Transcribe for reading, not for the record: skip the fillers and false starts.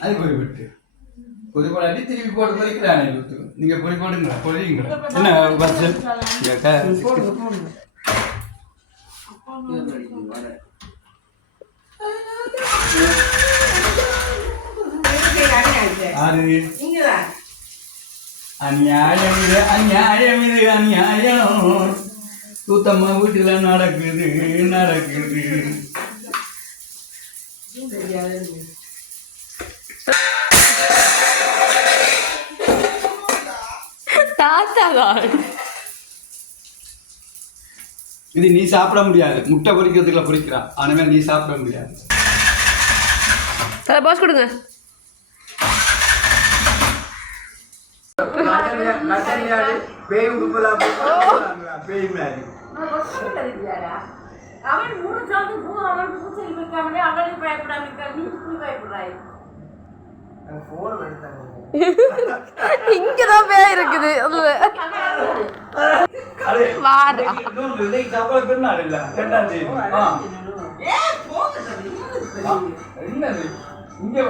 அது குறிப்பிட்டு குறிப்பாடி திருப்பி போட்டு பொறிக்கிறானே நீங்க பொறி போடுங்களா பொறியுங்களா என்ன வருஷம் அநியாயம் இது அநியாயம் இது அநியாயம் கூத்தம்மா வீட்டுல நடக்குது நடக்குது இது நீ சாப்பிட முடியாது முட்டை பொரிக்கிறதுக்குள்ள பொரிக்கிறா ஆனா நீ சாப்பிட முடியாது பாஸ் கொடுங்க இங்கதான் பேய் இருக்குது இங்க